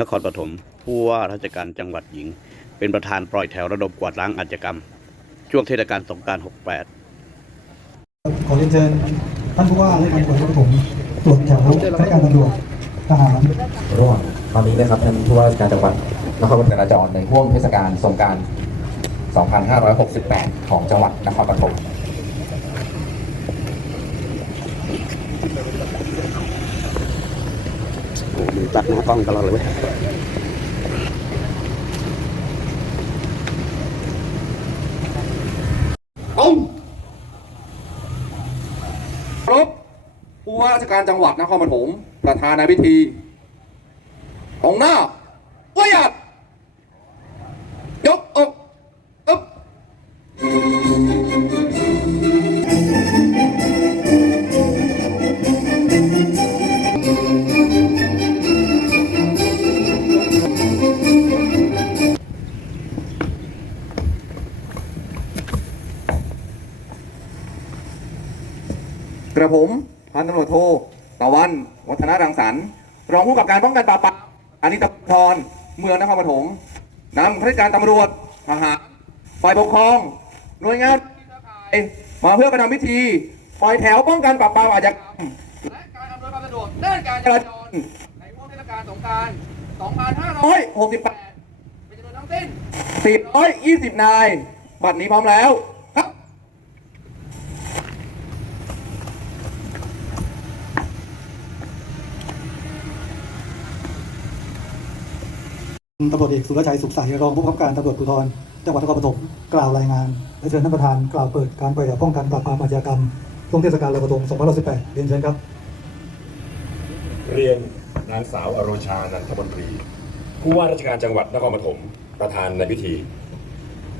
นครปฐมผู้ว่าราชการจังหวัดหญิง เป็นประธานปล่อยแถวระดมกวาดล้างอาชญากรรม ช่วงเทศกาลสงกราร 68 ขอเรียนเชิญท่านผู้ว่าและการตรวจของผมตรวจแถวข้าราชการตำรวจทหารระหว่างตอนนี้นะครับท่านผู้ว่าราชการจังหวัดนครปฐมจราจรในห่วงเทศกาลสงกราร 2568 ของจังหวัดนครปฐม โอ้มึงตัดหน้ากล้องตลอดเลยเว้ยตรงรบผู้ว่าราชการจังหวัดนครปฐมประธานในพิธี ของหน้าประหยัด กระผมพันตำรวจโทตะวัน วัฒนารังสรรค์รองผู้กำกับการป้องกันปราบปรามอานิตพรเมืองนครปฐมนำข้าราชการตำรวจทหารฝ่ายปกครอง หน่วยงานมาเพื่อประทำพิธีปล่อยแถวป้องกันปราบปรามอาชญากรรมและการอำนวยความสะดวกด้านการจราจรในช่วงเทศกาลสงกราร 2568 168 เป็นจำนวนทั้งสิ้น 420 นาย บัตรนี้พร้อมแล้ว ตำรวจเอกสุรชัยสุขใสรองผู้บังคับการตำรวจภูธรจังหวัดนครปฐมกล่าวรายงานและเชิญท่านประธานกล่าวเปิดการปล่อยแถวป้องกันปราบปรามอาชญากรรมช่วงเทศกาลลอยกระทง2518เรียนเชิญครับ เรียนนางสาวอโรชานันทมนตรี ผู้ว่าราชการจังหวัดนครปฐมประธานในพิธี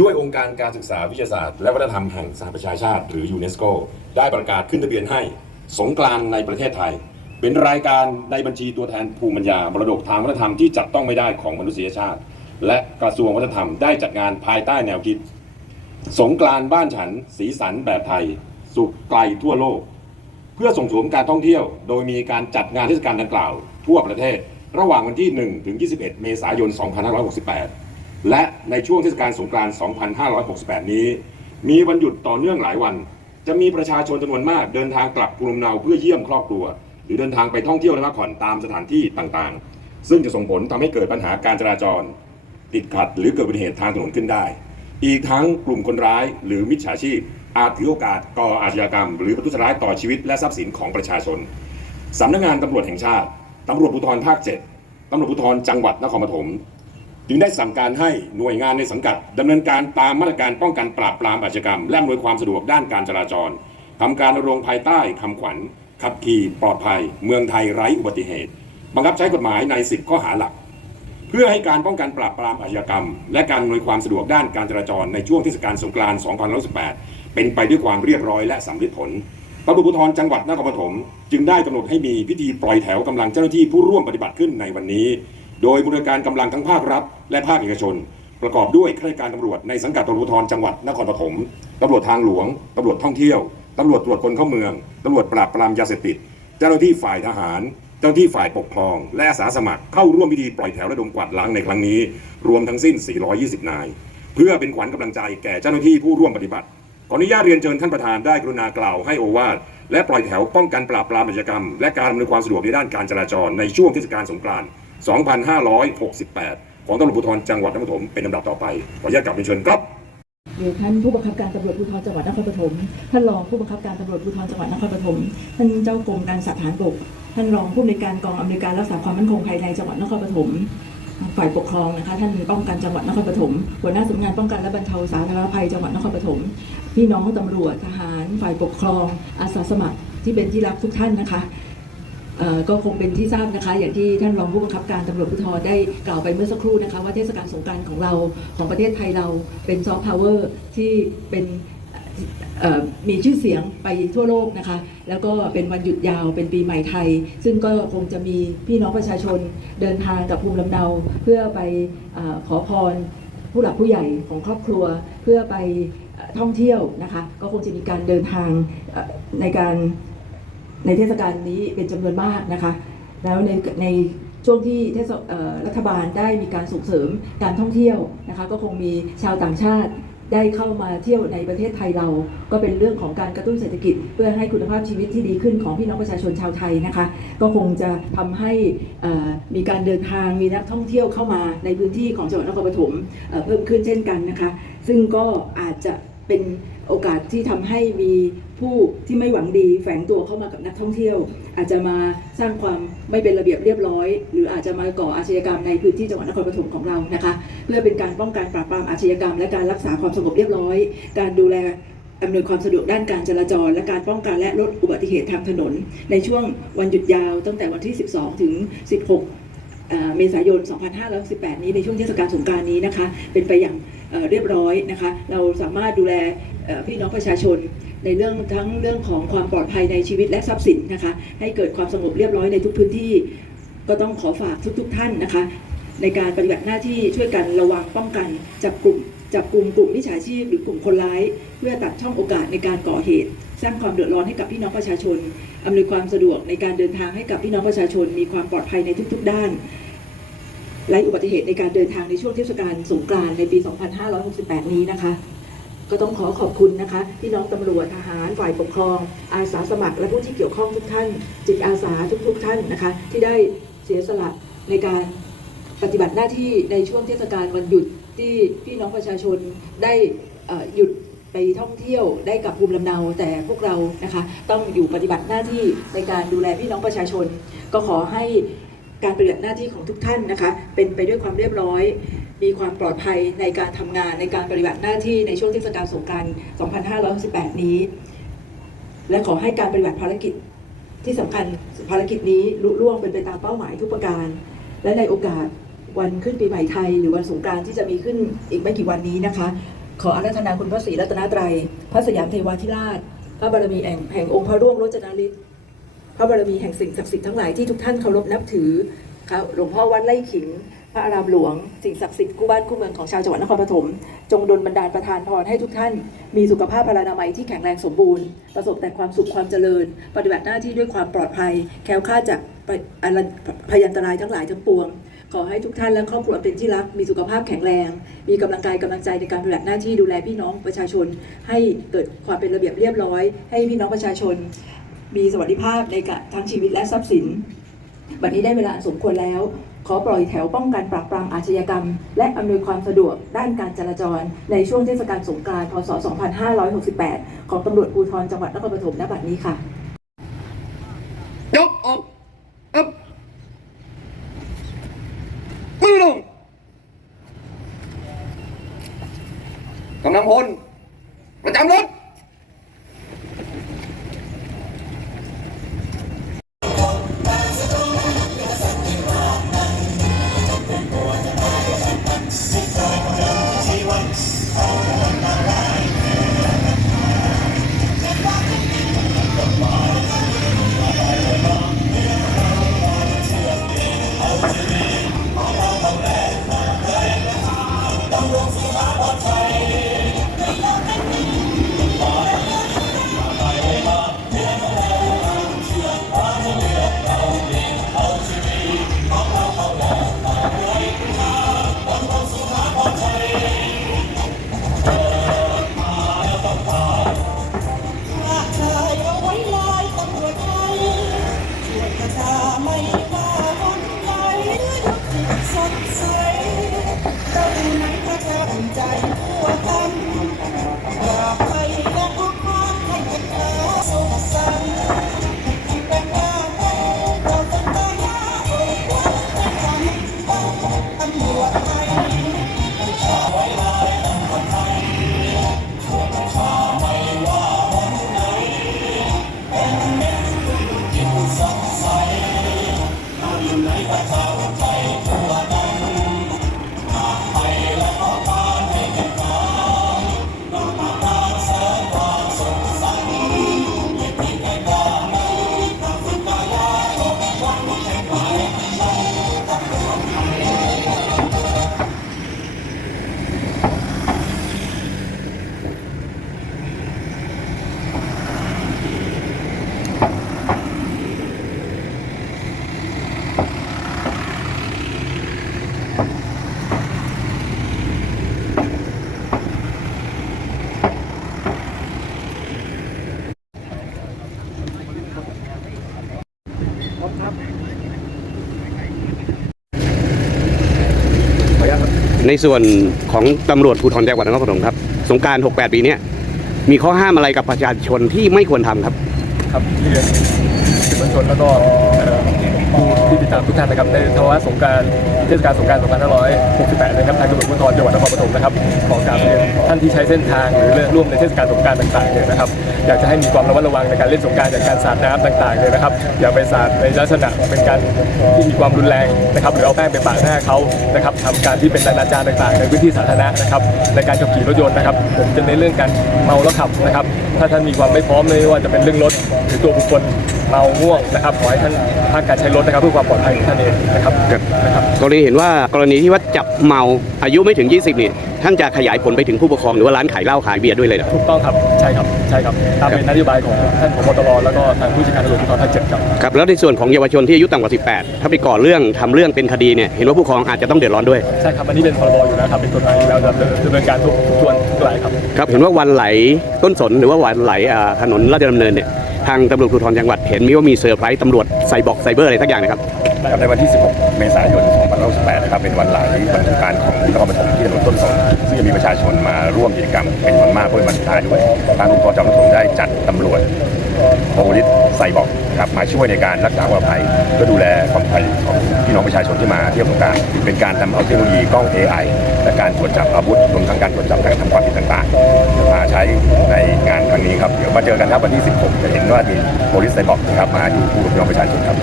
ด้วยองค์การการศึกษาวิทยาศาสตร์ และวัฒนธรรมแห่งสหประชาชาติ หรือยูเนสโกได้ประกาศขึ้นทะเบียนให้สงกรานในประเทศไทย เป็นรายการในบัญชีตัวแทนภูมิปัญญามรดกทางวัฒนธรรมที่จับต้องไม่ได้ของมนุษยชาติ และกระทรวงวัฒนธรรมได้จัดงานภายใต้แนวคิด สงกรานต์บ้านฉัน สีสันแบบไทย สุขไกลทั่วโลก เพื่อส่งเสริมการท่องเที่ยว โดยมีการจัดงานเทศกาลดังกล่าว ทั่วประเทศ ระหว่างวันที่ 1 ถึง 21 เมษายน 2568 และในช่วงเทศกาลสงกรานต์2568 นี้ มีวันหยุดต่อเนื่องหลายวัน จะมีประชาชนจำนวนมากเดินทางกลับภูมิลำเนาเพื่อเยี่ยมครอบครัว หรือเดินทางไปท่องเที่ยวและพักผ่อนตามสถานที่ต่างๆ ซึ่งจะส่งผลทำให้เกิดปัญหาการจราจร ติดขัดหรือเกิดอุบัติเหตุทางถนนขึ้นได้ อีกทั้งกลุ่มคนร้ายหรือมิจฉาชีพ อาจถือโอกาสก่ออาชญากรรม หรือประทุษร้ายต่อชีวิตและทรัพย์สินของประชาชนสำนักงานตำรวจแห่งชาติตำรวจภูธรภาค 7ตำรวจภูธรจังหวัดนครปฐมจึงได้สั่งการให้หน่วยงานในสังกัดดำเนินการตามมาตรการป้องกันปราบปรามอาชญากรรม และอำนวยความสะดวกด้านการจราจรทำการรงภายใต้คำขวัญ ขับขี่ปลอดภัย เมืองไทยไร้อุบัติเหตุ บังคับใช้กฎหมายใน 10 ข้อหาหลัก เพื่อให้การป้องกันปราบปรามอาชญากรรม และการอำนวยความสะดวกด้านการจราจรในช่วงเทศกาลสงกรานต์2018 เป็นไปด้วยความเรียบร้อยและสำเร็จผลตำรวจภูธรจังหวัดนครปฐมจึงได้กำหนดให้มีพิธีปล่อยแถวกำลังเจ้าหน้าที่ผู้ร่วมปฏิบัติขึ้นในวันนี้ โดยบูรณาการกำลังทั้งภาครัฐ และภาคเอกชน ประกอบด้วยข้าราชการตำรวจในสังกัดตำรวจภูธรจังหวัดนครปฐมตำรวจทางหลวงตำรวจท่องเที่ยว ตำรวจตรวจคนเข้าเมืองตำรวจปราบปรามยาเสพติด เจ้าหน้าที่ฝ่ายทหาร เจ้าหน้าที่ฝ่ายปกครอง และอาสาสมัครเข้าร่วมพิธีปล่อยแถวระดมกวาดล้างในครั้งนี้ รวมทั้งสิ้น 420 นาย เพื่อเป็นขวัญกำลังใจแก่เจ้าหน้าที่ผู้ร่วมปฏิบัติขออนุญาตเรียนเชิญท่านประธานได้กรุณากล่าวให้โอวาทและปล่อยแถวป้องกันปราบปรามอาชญากรรม และการอำนวยความสะดวกในด้านการจราจรในช่วงเทศกาลสงกรานต์2568 ของตำรวจภูธรจังหวัดนครปฐมเป็นลำดับต่อไปขออนุญาตกลับเรียนเชิญครับ เดี๋ยวท่านผู้บังคับการตำรวจภูธรจังหวัดนครปฐม ท่านรองผู้บังคับการตำรวจภูธรจังหวัดนครปฐม ท่านเจ้ากรมการสัตว์ฐานบก ท่านรองผู้อำนวยการกองอำนวยการรักษาความมั่นคงภายในจังหวัดนครปฐม ฝ่ายปกครองนะคะท่านป้องกันจังหวัดนครปฐม หัวหน้าสำนักงานป้องกันและบรรเทาสาธารณภัยจังหวัดนครปฐม พี่น้องตำรวจทหาร ฝ่ายปกครอง อาสาสมัครที่เป็นที่รักทุกท่านนะคะ ก็คงเป็นที่ทราบนะคะ อย่างที่ท่านรองผู้บังคับการตำรวจภูธรได้กล่าวไปเมื่อสักครู่นะคะ ว่าเทศกาลสงกานต์ของเราของประเทศไทยเราเป็นซอฟต์พาวเวอร์ที่เป็นมีชื่อเสียงไปทั่วโลกนะคะ แล้วก็เป็นวันหยุดยาวเป็นปีใหม่ไทย ซึ่งก็คงจะมีพี่น้องประชาชนเดินทางกับภูมิลำเนา เพื่อไปอขอพรผู้หลักผู้ใหญ่ของครอบครัว เพื่อไปท่องเที่ยวนะคะ ก็คงจะมีการเดินทางในการ ในเทศกาลนี้เป็นจำนวนมากนะคะ แล้วในในช่วงที่เทศเรัฐบาลได้มีการส่งเสริมการท่องเที่ยวนะคะ ก็คงมีชาวต่างชาติได้เข้ามาเที่ยวในประเทศไทยเรา ก็เป็นเรื่องของการกระตุ้นเศรษฐกิจ เพื่อให้คุณภาพชีวิตที่ดีขึ้นของพี่น้องประชาชนชาวไทยนะคะ ก็คงจะทำให้มีการเดินทางมีนักท่องเที่ยวเข้ามาในพื้นที่ของจังหวัดนครปฐมเพิ่มขึ้นเช่นกันนะคะ ซึ่งก็อาจจะ เป็นโอกาสที่ทำให้มีผู้ที่ไม่หวังดีแฝงตัวเข้ามากับนักท่องเที่ยว อาจจะมาสร้างความไม่เป็นระเบียบเรียบร้อย หรืออาจจะมาก่ออาชญากรรมในพื้นที่จังหวัดนครปฐมของเรานะคะเพื่อเป็นการป้องกันปราบปรามอาชญากรรม และการรักษาความสงบเรียบร้อย การดูแลอำนวยความสะดวกด้านการจราจร และการป้องกันและลดอุบัติเหตุทางถนน ในช่วงวันหยุดยาวตั้งแต่วันที่ 12 ถึง 16เมษายน 2518 นี้ในช่วงเทศกาลสงกรานต์นี้นะคะ เป็นไปอย่าง เรียบร้อยนะคะ เราสามารถดูแลพี่น้องประชาชนในเรื่องทั้งเรื่องของความปลอดภัยในชีวิตและทรัพย์สินนะคะ ให้เกิดความสงบเรียบร้อยในทุกพื้นที่ ก็ต้องขอฝากทุกๆท่านนะคะ ในการปฏิบัติหน้าที่ช่วยกันระวังป้องกันจับกลุ่มจับกลุ่มกลุ่มมิจฉาชีพหรือกลุ่มคนร้าย เพื่อตัดช่องโอกาสในการก่อเหตุ สร้างความเดือดร้อนให้กับพี่น้องประชาชนอำนวยความสะดวกในการเดินทางให้กับพี่น้องประชาชน มีความปลอดภัยในทุก ๆ ด้าน ไร้อุบัติเหตุในการเดินทางในช่วงเทศกาลสงกรานต์ในปี 2568 นี้นะคะ ก็ต้องขอขอบคุณนะคะพี่น้องตำรวจทหารฝ่ายปกครอง อาสาสมัคร และผู้ที่เกี่ยวข้องทุกท่าน จิตอาสาทุกๆท่านนะคะ ที่ได้เสียสละในการปฏิบัติหน้าที่ในช่วงเทศกาลวันหยุดที่พี่น้องประชาชนได้หยุดไปท่องเที่ยวได้กลับภูมิลำเนาแต่พวกเรานะคะ ต้องอยู่ปฏิบัติหน้าที่ในการดูแลพี่น้องประชาชน ก็ขอให้ การปฏิบัติหน้าที่ของทุกท่านนะคะ เป็นไปด้วยความเรียบร้อย มีความปลอดภัยในการทำงานในการปฏิบัติหน้าที่ในช่วงเทศกาลสงกรานต์2568 นี้ และขอให้การปฏิบัติภารกิจที่สำคัญภารกิจนี้ลุล่วงเป็นไปตามเป้าหมายทุกประการ และในโอกาสวันขึ้นปีใหม่ไทย หรือวันสงกรานต์ที่จะมีขึ้นอีกไม่กี่วันนี้นะคะ ขออาราธนาคุณพระศรีรัตนตรัย พระสยามเทวาธิราช พระบารมีแห่งแห่งองค์พระร่วงโรจนาฤทธิ์ ระบารมีแห่งสิ่งศักดิ์สิทธิ์ทั้งหลายที่ทุกท่านเคารพนับถือครับหลวงพ่อวัดไร่ขิง พระอารามหลวง สิ่งศักดิ์สิทธิ์คู่บ้านคู่เมืองของชาวจังหวัดนครปฐมจงดลบันดาลประทานพรให้ทุกท่าน มีสุขภาพพลานามัยที่แข็งแรงสมบูรณ์ ประสบแต่ความสุขความเจริญ ปฏิบัติหน้าที่ด้วยความปลอดภัย แคล้วคลาดจากอันพยันตรายทั้งหลายทั้งปวง ขอให้ทุกท่านและครอบครัวเป็นที่รัก มีสุขภาพแข็งแรง มีกำลังกายกำลังใจในการปฏิบัติหน้าที่ดูแลพี่น้องประชาชน ให้เกิดความเป็นระเบียบเรียบร้อย ให้พี่น้องประชาชน มีสวัสดิภาพในกทั้งชีวิตและทรัพย์สิน บัดนี้ได้เวลาสมควรแล้ว ขอปล่อยแถวป้องกันปราบปรามอาชญากรรม และอำนวยความสะดวกด้านการจราจร ในช่วงเทศกาลสงกรานต์พศ 2568 ของตำรวจภูธรจังหวัดนครปฐมณบัดนี้ค่ะ ยกออก ในส่วนของตำรวจภูธรจังหวัดนครปฐมครับ สงการ 68 ปีเนี้ยมีข้อห้ามอะไรกับประชาชนที่ไม่ควรทำครับ ครับที่เรียนสื่อมวลชนแล้วก็ผู้ ที่ติดตามทุกท่านนะครับในภาวะสงการเทศกาลสงกราร2568 นะครับทางตำรวจภูธรจังหวัดนครปฐมนะครับขอกราบเรียนท่านที่ใช้เส้นทางหรือร่วมในเทศกาลสงการต่างๆเนี่ยนะครับอยากจะให้มีความระมัดระวังในการเล่นสงการจากการสาดน้ำต่างๆเนี่ยนะครับอย่าไปสาดในลักษณะเป็นการที่มีความรุนแรงนะครับหรือเอาแป้งไปปาดหน้าเขานะครับทำการที่เป็นอนาจารต่างๆ ในพื้นที่สาธารณะนะครับในการขับขี่รถยนต์นะครับผมจะเน้นเรื่องการเมาแล้วขับนะครับถ้าท่านมีความไม่พร้อมไม่ว่าจะเป็นเรื่องรถหรือตัวบุคคลเมาง่วงนะครับขอให้ท่านพักการใช้รถนะครับเพื่อความปลอดภัยของท่านเองนะครับนะครับกรณีเห็นว่ากรณีที่ว่าจับเมาอายุไม่ถึง 20 นี่ท่านจะขยายผลไปถึงผู้ปกครองหรือว่าร้านขายเหล้าขายเบียร์ด้วยเลยเหรอถูกต้องครับใช่ครับใช่ครับตามเป็นนโยบายของท่านผบตรแล้วก็ทางผู้จัดการตำรวจภูธรภาคเจ็ดครับครับแล้วในส่วนของเยาวชนที่อายุต่ำกว่า 18 ถ้าไปก่อเรื่องทำเรื่องเป็นคดีเนี่ยเห็นว่าผู้ปกครองอาจจะต้องเดือดร้อนด้วยใช่ครับอันนี้เป็นพรบอยู่แล้วครับเป็นกฎหมายอยู่แล้วดำเนินดำเนินการทุกทุกวันทุกรายครับครับเห็นว่าวันไหลต้นสนหรือว่าวันไหลอ่าถนนราชดำเนินเนี่ย ทางตำรวจภูธรจังหวัดเห็นมีว่ามีเซอร์ไพรส์ตำรวจไซบอกไซเบอร์อะไรทักอย่างนะครับครับในวันที่ 16 เมษายน 2568 นะครับ เป็นวันหลวันสงการของนครปฐมที่ถนนต้นสนซึ่งจะมีประชาชนมาร่วมกิจกรรมเป็นจำนวนมากเพื่อเป็นวันสุดท้ายด้วย ทางองค์กรจังหนครปฐมได้จัดตำรวจ โพลิสไซบอกครับมาช่วยในการรักษาความปลอดภัยเพื่อดูแลความปลอดภัยของพี่น้องประชาชนที่มาเที่ยวสงกรารเป็นการนำเอาเทคโนโลยีกล้อง AI และการตรวจจับอาวุธรวมทั้งการตรวจจับการทำความผิดต่างๆมาใช้ในงานครั้งนี้ครับเดี๋ยวมาเจอกันครับวันที่ 16 จะเห็นว่ามีโพลิสไซบอกนะครับมาอยู่คู่กับพี่น้องประชาชนครับ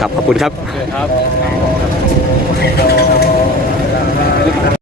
ครับขอบคุณครับ